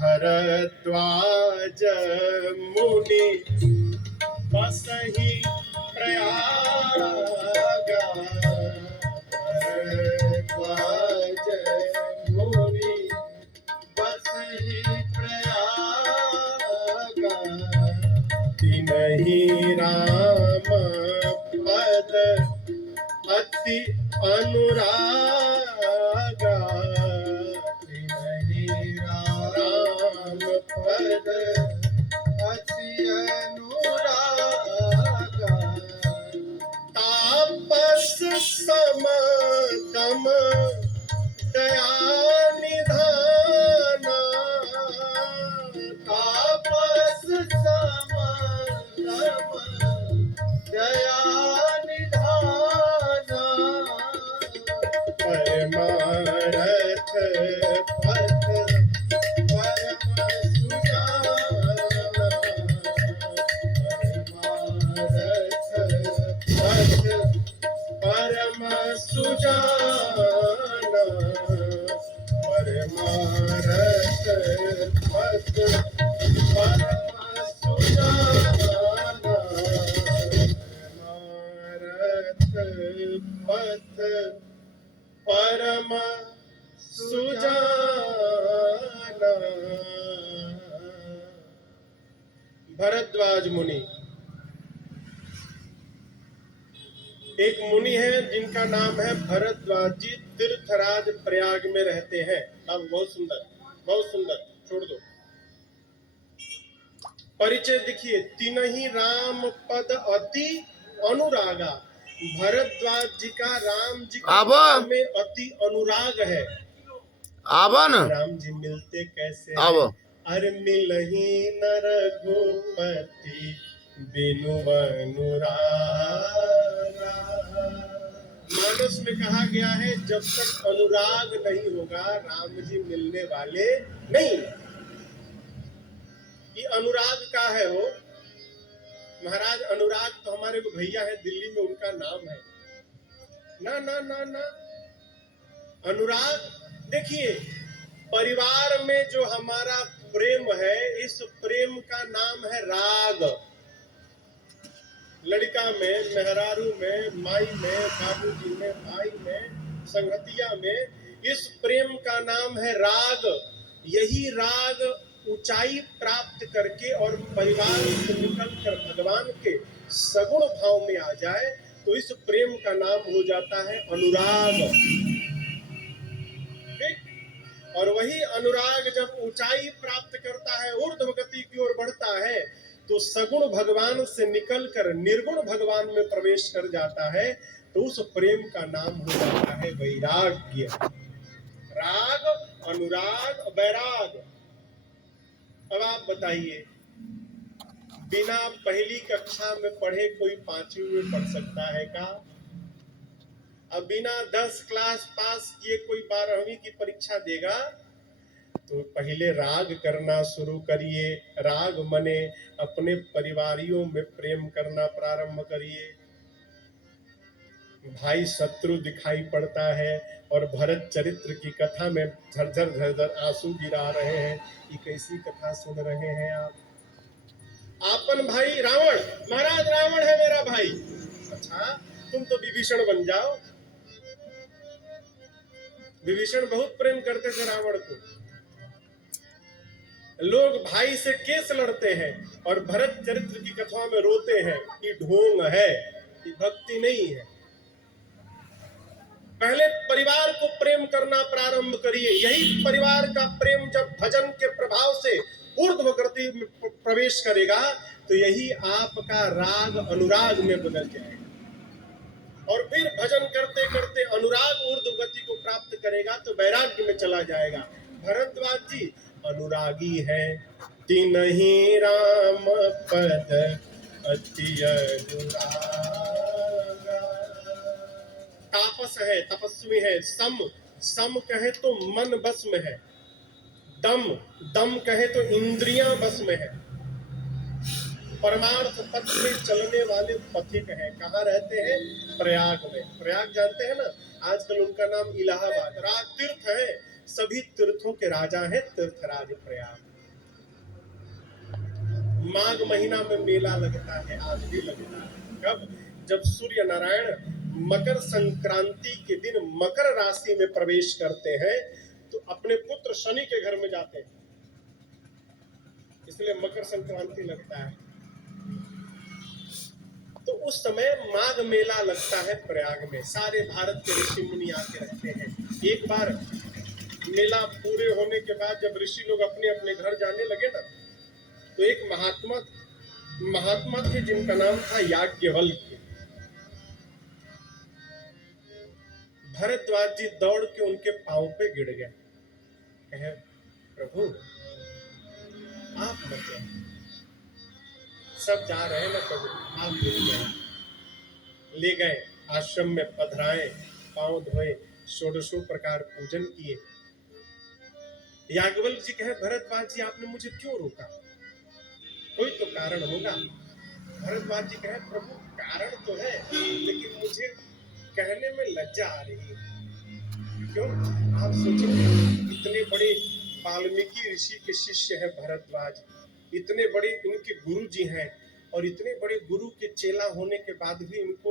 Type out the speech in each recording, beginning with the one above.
भरद्वाज मुनि बसहि प्रयाग। भरद्वाज मुनि बसहि प्रयाग। तिनहि राम पद अति अनुरागा। तिनहि राम पद अति अनुरागा। तापस समदम दया निधाना। तापस समदम दया निधाना। परमारथ पथ परम सुजाना। परमारथ पथ परम सुजाना। परमारथ पथ परम सुजाना। परमारथ पथ परम सुजाना। भरद्वाज मुनि, एक मुनि है जिनका नाम है भरद्वाज जी, तीर्थराज प्रयाग में रहते हैं। अब बहुत सुंदर, बहुत सुंदर, छोड़ दो। परिचय देखिए, तिनहि राम पद अति अनुरागा। भरद्वाज जी का राम जी में अति अनुराग है। राम जी मिलते कैसे हैं? अरे मिलहि न रघुपति बिनु अनुरागा। मानस में कहा गया है जब तक अनुराग नहीं होगा राम जी मिलने वाले नहीं। ये अनुराग का है वो महाराज। अनुराग तो हमारे को भैया है दिल्ली में, उनका नाम है ना ना ना ना। अनुराग देखिए, परिवार में जो हमारा प्रेम है, इस प्रेम का नाम है राग। लड़का में, मेहरारू में, माई में, बाबूजी में, भाई में, संगतिया में, इस प्रेम का नाम है राग। यही राग ऊंचाई प्राप्त करके और परिवार से निकलकर भगवान के सगुण भाव में आ जाए तो इस प्रेम का नाम हो जाता है अनुराग। और वही अनुराग जब ऊंचाई प्राप्त करता है, ऊर्ध्व गति की ओर बढ़ता है, तो सगुण भगवान से निकलकर निर्गुण भगवान में प्रवेश कर जाता है, तो उस प्रेम का नाम हो जाता है वैराग्य। राग, अनुराग, वैराग। अब आप बताइए, बिना पहली कक्षा में पढ़े कोई 5वीं में पढ़ सकता है का? अब बिना 10 क्लास पास किए कोई 12वीं की परीक्षा देगा? तो पहले राग करना शुरू करिए। राग मने अपने परिवारियों में प्रेम करना प्रारंभ करिए। भाई शत्रु दिखाई पड़ता है और भरत चरित्र की कथा में झरझर झरझर आंसू गिरा रहे हैं। ये कैसी कथा सुन रहे हैं आप? आपन भाई रावण, महाराज रावण है मेरा भाई। अच्छा, तुम तो विभीषण बन जाओ। विभीषण बहुत प्रेम करते थे रावण को। लोग भाई से केस लड़ते हैं और भरत चरित्र की कथा में रोते हैं। ये ढोंग है, ये भक्ति नहीं है। पहले परिवार को प्रेम करना प्रारंभ करिए। यही परिवार का प्रेम जब भजन के प्रभाव से ऊर्ध्व गति में प्रवेश करेगा तो यही आपका राग अनुराग में बदल जाएगा। और फिर भजन करते करते अनुराग ऊर्ध्व गति को प्राप्त करेगा तो वैराग्य में चला जाएगा। भरद्वाज जी अनुरागी है। तिनहि राम पद अति अनुरागा। तापस है, तपस्वी है। सम, सम कहे तो मन बस में है। दम, दम कहे तो इंद्रियां बस में है। परमार्थ पथ में चलने वाले पथिक हैं। कहाँ रहते हैं? प्रयाग में। प्रयाग जानते हैं ना, आजकल उनका नाम इलाहाबाद। राग तीर्थ है, सभी तीर्थों के राजा है तीर्थराज प्रयाग। माघ महीना में मेला लगता है, आज भी लगता है। कब? जब सूर्य नारायण मकर संक्रांति के दिन मकर राशि में प्रवेश करते हैं तो अपने पुत्र शनि के घर में जाते हैं, इसलिए मकर संक्रांति लगता है। तो उस समय माघ मेला लगता है प्रयाग में, सारे भारत के ऋषि मुनि आके रहते हैं। एक बार मेला पूरे होने के बाद जब ऋषि लोग अपने अपने घर जाने लगे ना, तो एक महात्मा थे जिनका नाम था याज्ञवल्क्य। भरद्वाज जी दौड़ के उनके पांव पे गिर गए, कहे प्रभु आप मत जाओ, सब जा रहे हैं ना प्रभु, आप गिर गए। ले गए आश्रम में, पधराए, पांव धोए, षोडशों प्रकार पूजन किए। याज्ञवल्क्य जी कहे भरद्वाज जी आपने मुझे क्यों रोका, कोई तो कारण होगा। भरद्वाज जी कहे प्रभु कारण तो है, लेकिन मुझे कहने में लज्जा आ रही है। क्यों? आप सोचेंगे इतने बड़े वाल्मीकि ऋषि के शिष्य है भरद्वाज, इतने बड़े इनके गुरु जी हैं, और इतने बड़े गुरु के चेला होने के बाद भी इनको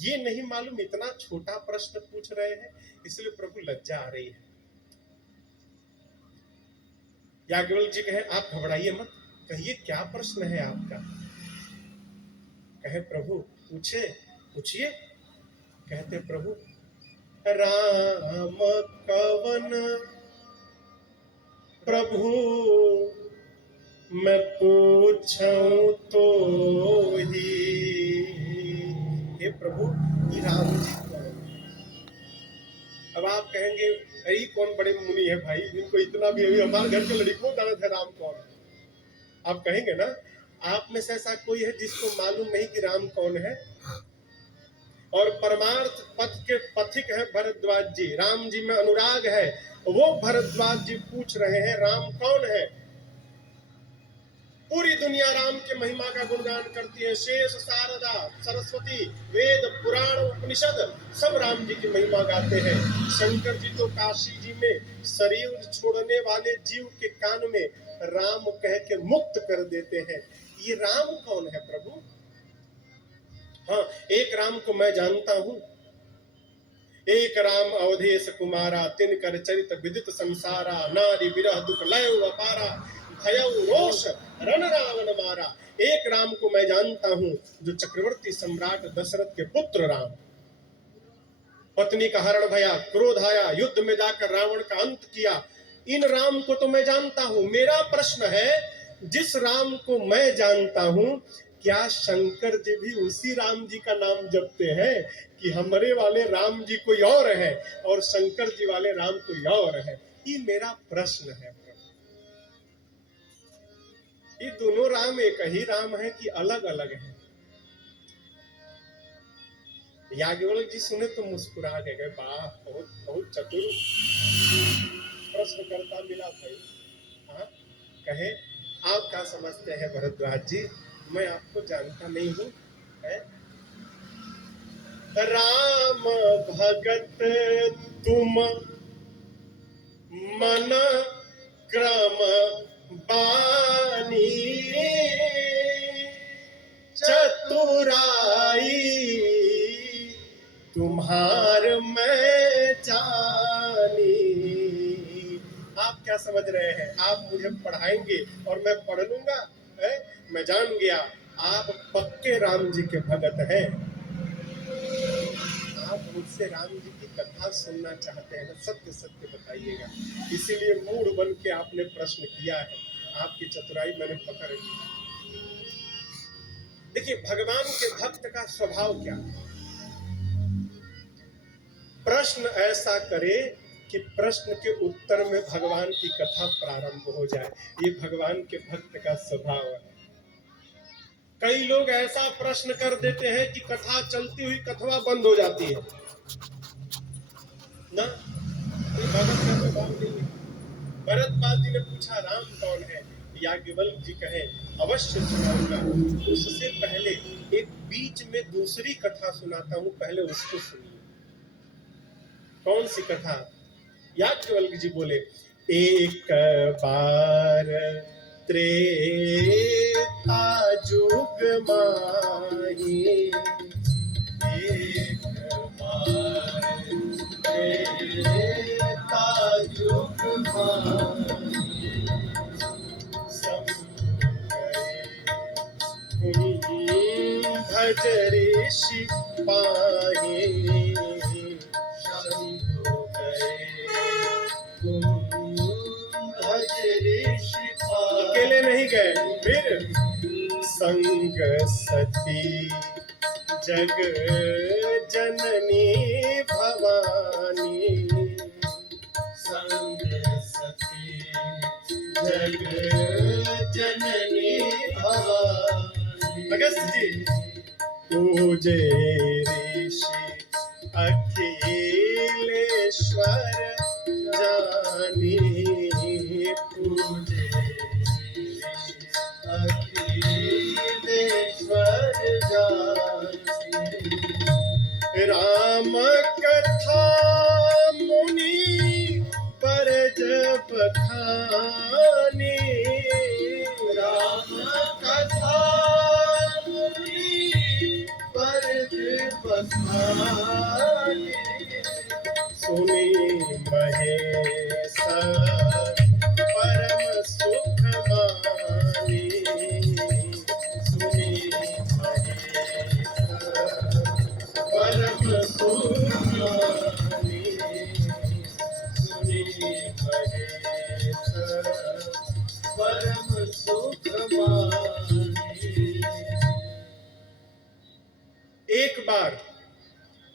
ये नहीं मालूम इतना छोटा प्रश्न पूछ रहे हैं, इसलिए प्रभु लज्जा आ रही है। याज्ञवल्क्य जी कहे आप घबराइए मत, कहिए क्या प्रश्न है आपका। कहे प्रभु पूछिए। कहते प्रभु राम कवन प्रभु मैं पूछूं तो ही, हे प्रभु ये राम जी कौन? अब आप कहेंगे अरे कौन बड़े मुनि है भाई, इनको इतना भी अभी हमारे घर के लड़की को दाना था राम कौन? आप कहेंगे ना, आप में से ऐसा कोई है जिसको मालूम नहीं कि राम कौन है? और परमार्थ पथ के पथिक है भरद्वाज जी, राम जी में अनुराग है, वो भरद्वाज जी पूछ रहे हैं राम कौन है। पूरी दुनिया राम के महिमा का गुणगान करती है, शेष शारदा सरस्वती वेद पुराण उपनिषद सब राम जी की महिमा गाते हैं। शंकर जी तो काशी जी में शरीर छोड़ने वाले जीव के कान में राम कह के मुक्त कर देते हैं। ये राम कौन है प्रभु? हाँ, एक राम को मैं जानता हूं, एक राम अवधेश कुमारा, तिन कर चरित विदित संसारा, नारी विरह दुख लय अपारा, भयउ रोष रण रावण मारा। एक राम को मैं जानता हूं जो चक्रवर्ती सम्राट दशरथ के पुत्र राम, पत्नी का हरण भया, क्रोध आया, युद्ध में जाकर रावण का अंत किया। इन राम को तो मैं जानता हूं। मेरा प्रश्न है, जिस राम को मैं जानता हूं क्या शंकर जी भी उसी राम जी का नाम जपते हैं कि हमारे वाले राम जी कोई और है और शंकर जी वाले राम कोई और है? ये मेरा प्रश्न है प्रभु। ये दोनों राम एक ही राम है कि अलग अलग है? याज्ञवल्क्य जी सुने तो मुस्कुरा गए, वाह बहुत बहुत चतुर प्रश्नकर्ता मिला भाई। हाँ, कहे आप क्या समझते हैं भरद्वाज जी, मैं आपको जानता नहीं हूं। राम भगत तुम मन क्रम बानी, चतुराई तुम्हार मैं जानी। आप क्या समझ रहे हैं? आप मुझे पढ़ाएंगे और मैं पढ़ लूंगा? मैं जान गया आप पक्के राम जी के भगत हैं। आप मुझसे राम जी की कथा सुनना चाहते हैं ना, सत्य सत्य बताइएगा। इसीलिए मूढ़ बन के आपने प्रश्न किया है, आपकी चतुराई मैंने पकड़ ली। देखिए भगवान के भक्त का स्वभाव क्या है? प्रश्न ऐसा करे कि प्रश्न के उत्तर में भगवान की कथा प्रारंभ हो जाए, ये भगवान के भक्त का स्वभाव है। कई लोग ऐसा प्रश्न कर देते हैं कि कथा चलती हुई कथवा बंद हो जाती है ना, भगत का स्वभाव नहीं है। भरद्वाज जी ने पूछा राम कौन है? याज्ञवल्क्य जी कहे अवश्य सुनाऊंगा, उससे पहले एक बीच में दूसरी कथा सुनाता हूं, पहले उसको सुनिए। कौन सी कथा? याज्ञवल्क्य जी बोले, एक बार त्रेता जुग माही, एक बार त्रेता जुग माही, सब गए भज ऋषि पाही, शंभु गए भज ऋषि पाही। अकेले नहीं गए, फिर संग सती जग जननी भवानी, संग सती जग जननी भवानी। अगस्त जी, पूजे ऋषि अखिलेश्वर जानी, पूजे ऋषि अखिलेश्वर जानी, राम कथा मुनि पर जब खानी, राम कथा मुनि पर जब खानी, सुनी महेश परम सुख मानी, सुनी महेश परम सुख मानी, सुनी महेश परम सुख मानी। एक बार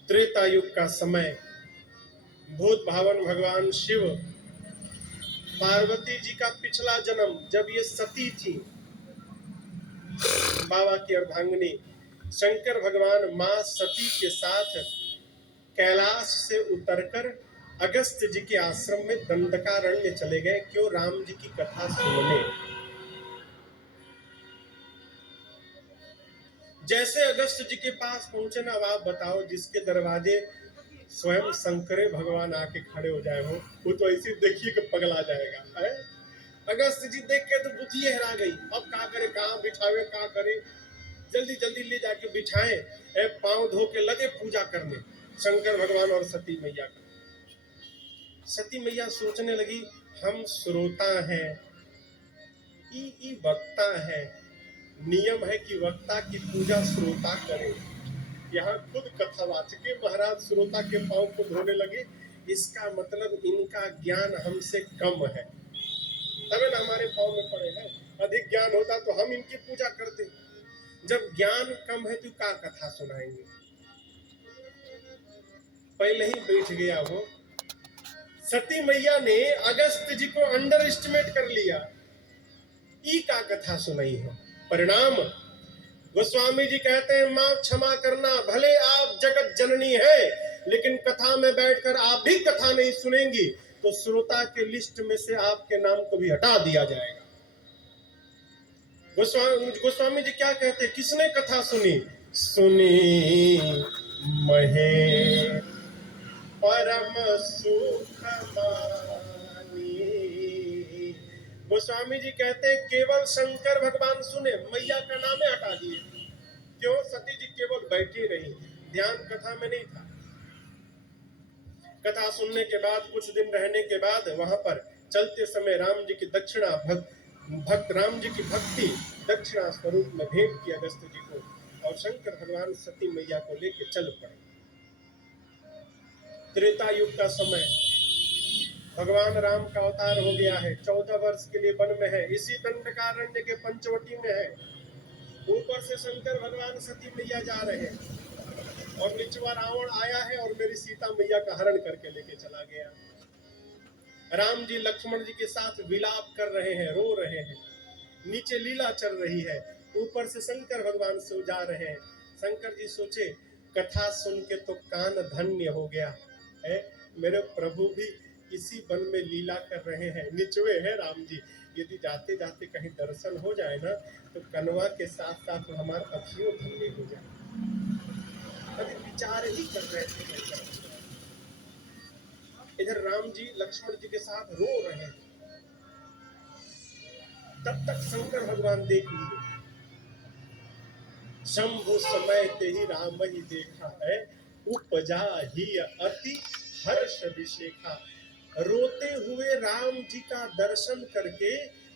त्रेता युग का समय, भूत भावन भगवान शिव, पार्वती जी का पिछला जन्म जब ये सती थी, बाबा की अर्धांगिनी, शंकर भगवान मां सती के साथ कैलाश से उतरकर अगस्त जी के आश्रम में दंडकारण्य चले गए। क्यों? राम जी की कथा सुनने। जैसे अगस्त जी के पास पहुंचे ना, अब आप बताओ, जिसके दरवाजे स्वयं शंकरे भगवान आके खड़े हो जाए हो, वो तो ऐसे देखिए कि पगला जाएगा है? अगस्त जी देख के तो बुद्धि हरा गई। अब क्या करे, कहाँ बिठावे, क्या करे, जल्दी जल्दी ले जाके बिठाएं, पांव धो के लगे पूजा करने शंकर भगवान और सती मैया का। सती मैया सोचने लगी, हम श्रोता हैं, ई वक्ता है, नियम है कि वक्ता की पूजा श्रोता करे। यहाँ खुद कथावाचक महाराज श्रोता के पांव को धोने लगे, इसका मतलब इनका ज्ञान हमसे कम है, तभी ना हमारे पांव में पड़े हैं। अधिक ज्ञान होता तो हम इनकी पूजा करते। जब ज्ञान कम है तो क्या कथा सुनाएंगे? पहले ही बैठ गया वो। सती मैया ने अगस्त जी को अंडर एस्टिमेट कर लिया, ई का कथा सुनाई हो। परिणाम गोस्वामी जी कहते हैं, मां क्षमा करना, भले आप जगत जननी है, लेकिन कथा में बैठकर आप भी कथा नहीं सुनेंगी तो श्रोता के लिस्ट में से आपके नाम को भी हटा दिया जाएगा। गोस्वामी जी क्या कहते हैं, किसने कथा सुनी? सुनी महे परम सुख मानी। गोस्वामी जी कहते हैं केवल शंकर भगवान सुने, मैया का नाम हटा दिए। क्यों? सती जी केवल बैठी रही, ध्यान कथा में नहीं था। कथा सुनने के बाद कुछ दिन रहने के बाद वहां पर चलते समय राम जी की दक्षिणा भक्त राम जी की भक्ति दक्षिणा स्वरूप में भेंट की अगस्त जी को, और शंकर भगवान सती मैया को लेकर चल पड़े। त्रेता युग का समय, भगवान राम का अवतार हो गया है, 14 वर्ष के लिए वन में है, इसी दंडकारण्य के पंचवटी में है। ऊपर से शंकर भगवान सती मैया जा रहे हैं और निचवा रावण आया है और मेरी सीता मैया का हरण करके लेके चला गया। राम जी लक्ष्मण जी के साथ विलाप कर रहे हैं, रो रहे हैं, नीचे लीला चल रही है, ऊपर से शंकर भगवान सो जा रहे हैं। शंकर जी सोचे कथा सुन के तो कान धन्य हो गया है, मेरे प्रभु भी इसी वन में लीला कर रहे हैं, निचवे हैं राम जी, यदि जाते जाते कहीं दर्शन हो जाए ना तो कनवा के साथ साथ हमारा अखियों धन्य हो जाए। अभी विचार ही कर रहे थे। इधर राम जी लक्ष्मण जी के साथ रो रहे हैं। तब तक शंकर भगवान देख लिए। शंभु समय ते ही राम ही देखा है, उपजा ही अति हर्ष विशेखा। रोते हुए राम जी का दर्शन करके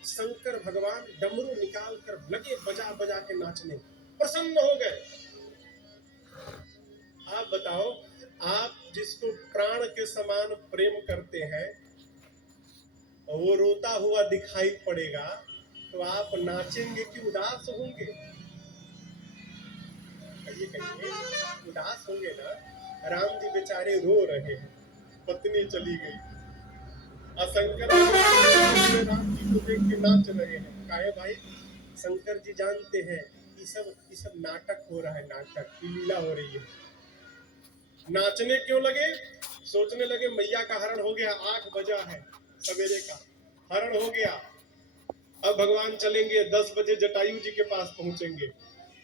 शंकर भगवान डमरू निकाल कर लगे बजा बजा के नाचने, प्रसन्न हो गए। आप बताओ, आप जिसको प्राण के समान प्रेम करते हैं वो रोता हुआ दिखाई पड़ेगा तो आप नाचेंगे कि उदास होंगे? कहिए उदास होंगे ना। राम जी बेचारे रो रहे हैं, पत्नी चली गई, शंकर राम जी को देख के नाच रहे हैं। काहे भाई? शंकर जी जानते हैं ये सब नाटक हो रहा है, नाटक की लीला हो रही है। नाचने क्यों लगे? सोचने लगे मैया का हरण हो गया, 8 बजा है सवेरे का, हरण हो गया। अब भगवान चलेंगे 10 बजे जटायु जी के पास पहुंचेंगे।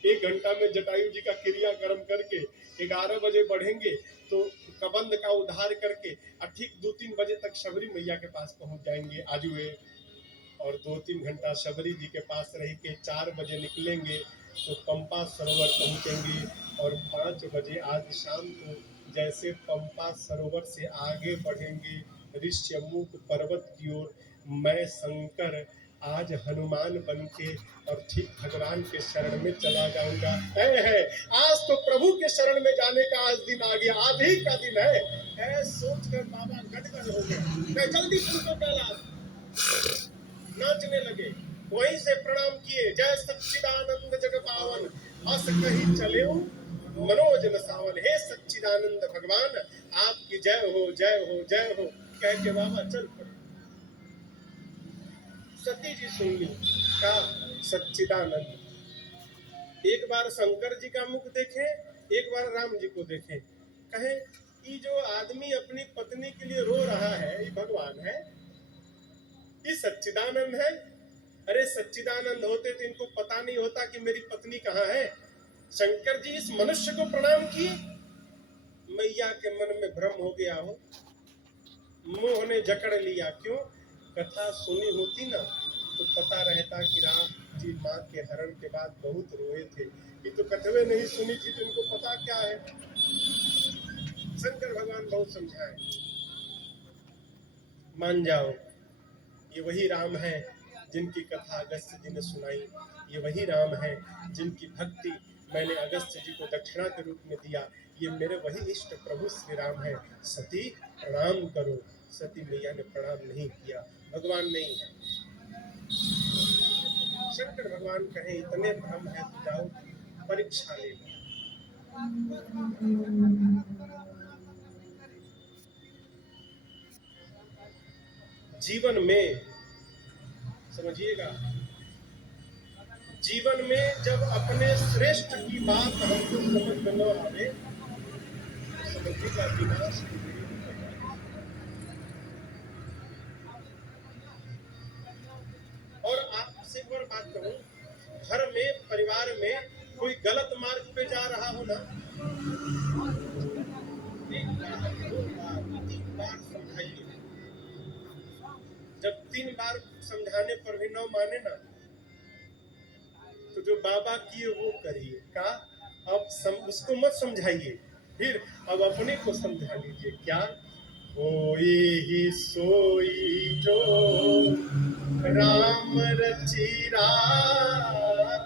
1 घंटा में जटायु जी का क्रियाक्रम करके 11 बजे बढ़ेंगे तो कबंध का उद्धार करके ठीक 2-3 बजे तक शबरी मैया के पास पहुंच जाएंगे आजुए। और 2-3 घंटा शबरी जी के पास रह के 4 बजे निकलेंगे तो पंपा सरोवर पहुंचेंगे। और 5 बजे आज शाम को जैसे पंपा सरोवर से आगे बढ़ेंगे ऋष्यमुख पर्वत की ओर, मैं शंकर आज हनुमान बनके और ठीक भगवान के शरण में चला जाऊंगा। है आज तो प्रभु के शरण में जाने का आज दिन आ गया, आज ही का दिन है सोच कर बाबा गदगद हो गए। मैं जल्दी तुमको कैलाश। नाचने लगे, वहीं से प्रणाम किए, जय सच्चिदानंद जग पावन, हंस कही चले मनोज न सावन। हे सच्चिदानंद भगवान आपकी जय हो जय हो जय हो कह के बाबा चल पड़े। सती जी सुन ली, का सच्चिदानंद। एक बार शंकर जी का मुख देखे, एक बार राम जी को देखे, कहे ये जो आदमी अपनी पत्नी के लिए रो रहा है ये भगवान है, ये सच्चिदानंद है। अरे सच्चिदानंद होते तो इनको पता नहीं होता कि मेरी पत्नी कहाँ है। शंकर जी इस मनुष्य को प्रणाम किए। मैया के मन में भ्रम हो गया हो, मोह ने जकड़ लिया। क्यों? कथा सुनी होती ना तो पता रहता कि राम जी माँ के हरण के बाद बहुत रोए थे। ये तो कथवे नहीं सुनी थी तो इनको पता क्या है। शंकर भगवान बहुत समझाए, मान जाओ ये वही राम है जिनकी कथा अगस्त्य जी ने सुनाई, ये वही राम है जिनकी भक्ति मैंने अगस्त्य जी को दक्षिणा के रूप में दिया, ये मेरे वही इष्ट प्रभु श्री राम है। सती प्रणाम करो। सती मैया ने प्रणाम नहीं किया, भगवान नहीं है। शंकर भगवान कहे इतने भ्रम है तो जाओ परीक्षा ले लो। जीवन में समझिएगा, जीवन में जब अपने श्रेष्ठ की बात हमको समझ में न आवे, समझिएगा विनाश की देरी हो जाए। और आपसे एक और बात कहूं, घर में परिवार में कोई गलत मार्ग पे जा रहा हो ना, 1 बार 2 बार 3 बार समझाइए। जब 3 बार समझाने पर भी न माने ना तो जो बाबा किए वो करिए। का अब उसको मत समझाइए, फिर अब अपने को समझा लीजिए। क्या? कोई ही सोई जो राम रचि राय,